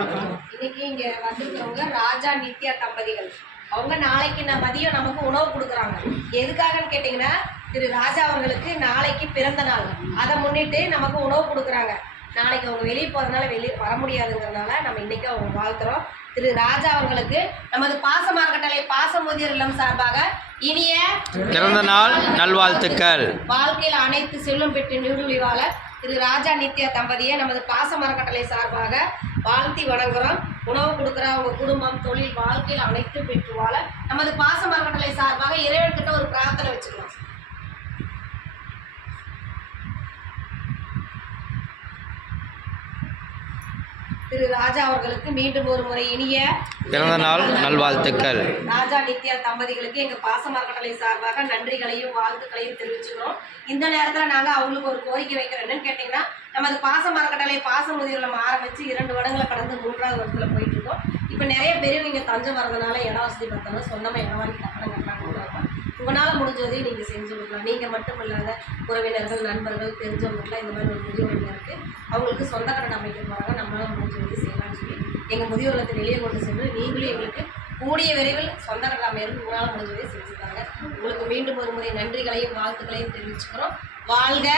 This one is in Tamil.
இன்னைக்கு இங்க வந்திருக்கிறவங்க ராஜா நித்யா தம்பதிகள். அவங்க நாளைக்கு மதியம் நமக்கு உணவு கொடுக்குறாங்க. எதுக்காகன்னு கேட்டிங்கன்னா, திரு ராஜா அவர்களுக்கு நாளைக்கு பிறந்த நாள். அதை முன்னிட்டு நமக்கு உணவு கொடுக்குறாங்க. நாளைக்கு அவங்க வெளியே போகிறதுனால வெளியே வர முடியாதுங்கிறதுனால நம்ம இன்னைக்கு அவங்க வாழ்த்துறோம். திரு ராஜா அவர்களுக்கு நமது பாசமார்கட்டளை பாசமுதியோர் இல்லம் சார்பாக இனிய பிறந்த நாள் நல்வாழ்த்துக்கள். வாழ்க்கையில் அனைத்து செல்வம் பெற்று நீடுழி வாழ திரு ராஜா நித்யா தம்பதியை நமது பாசமரக்கட்டளை சார்பாக வாழ்த்தி வணங்குறோம். உணவு கொடுக்குற அவங்க குடும்பம், தொழில், வாழ்க்கையில் அனைத்தும் பெற்று வாழ நமது பாசமரக்கட்டளை சார்பாக இறைவன்கிட்ட ஒரு பிரார்த்தனை வச்சுக்கலாம். திரு ராஜா அவர்களுக்கு மீண்டும் ஒரு முறை இனிய பிறந்த நாள் நல்வாழ்த்துக்கள். ராஜா நித்யா தம்பதிகளுக்கு எங்கள் பாசமரக்கட்டளை சார்பாக நன்றிகளையும் வாழ்த்துக்களையும் தெரிவிச்சுக்கிறோம். இந்த நேரத்தில் நாங்கள் அவங்களுக்கு ஒரு கோரிக்கை வைக்கிறோம். என்னன்னு கேட்டிங்கன்னா, நமது பாசமரக்கட்டளை பாசமுதியோர் நம்ம ஆரம்பித்து 2 வருடங்களை கடந்து 3வது வருடத்தில் போயிட்டு இருக்கோம். இப்போ நிறைய பேர் இங்கே தஞ்சம் வரதுனால இடம் வசதி பார்த்தோம்னா சொந்தமாக இடம் வாங்கி கட்டணம் கட்டுறாங்க. உங்களால் முடிஞ்சதையும் நீங்கள் செஞ்சு கொடுக்கலாம். நீங்கள் மட்டும் இல்லாத உறவினர்கள், நண்பர்கள், தெரிஞ்சவங்களுக்குலாம் இந்த மாதிரி ஒரு முதியோர் இல்லம் இருக்குது. அவங்களுக்கு சொந்த கட்டணம் அமைக்க போகிறாங்க. நம்மளால் முடிஞ்சதை செய்யலாம்னு சொல்லி எங்கள் முதியோர் இல்லத்தை வெளியே கொண்டு சென்று நீங்களும் எங்களுக்கு கூடிய விரைவில் சொந்த கட்டணம் அமையிறது உங்களால் முடிஞ்சதை செஞ்சுருக்காங்க. உங்களுக்கு மீண்டும் ஒரு முறை நன்றிகளையும் வாழ்த்துக்களையும் தெரிவிச்சுக்கிறோம். வாழ்க.